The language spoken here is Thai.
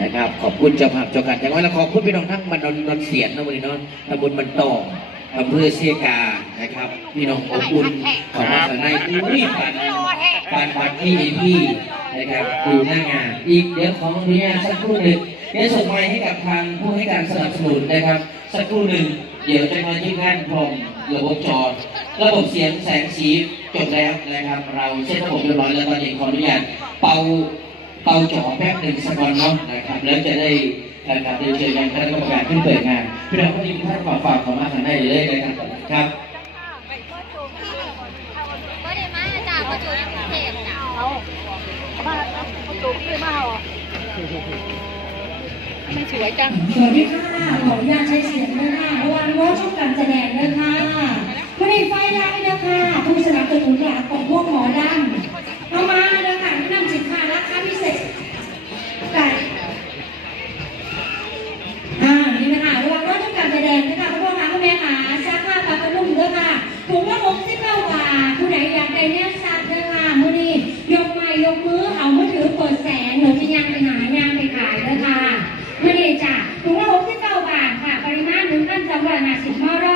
นะครับขอบคุณเจ้าภาพเจ้าการจังหวัดและขอบคุณพี่น้องทั้งมันนนเสียนนะวันนี้เนาะตำบลมันตองอำเภอเสียกานะครับพี่น้องอบอุ่นของมาสนัยอุ้ยปานพี่นะครับดูหน้างานอีกเดี๋ยวของพี่สักครู่หนึ่งเดี๋ยวส่งไมค์ให้กับทางผู้ให้การสนับสนุนนะครับสักครู่หนึ่งเดี๋ยวจะมาที่ท่านพร้อมระบบจอระบบเสียงแสงสีจบแล้วนะครับเราเซ็ตระบบเรียบร้อยแล้วตอนนี้ขออนุญาตเป่าจ่อแป๊บหนึ่งสักวันเนาะนะครับแล้วจะได้นะครับเดี๋ยวเชิญยังคณะกรรมการขึ้นเปิดงานพี่น้องผู้ดีท่านฝากของมาทางได้เลยนะครับครับก็ได้มาจ้าก็อยู่ในกรุงเทพจ้าบ้านเขาจูบด้วยมาเหรอมันสวยจังสวัสดีค่ะขออนุญาตใช้เสียงด้วยค่ะระวังรถช่องการแสดงด้วยค่ะไม่ได้ไฟไล่นะคะผู้สนับสนุนหลักของพวกหมอดำเอามาเล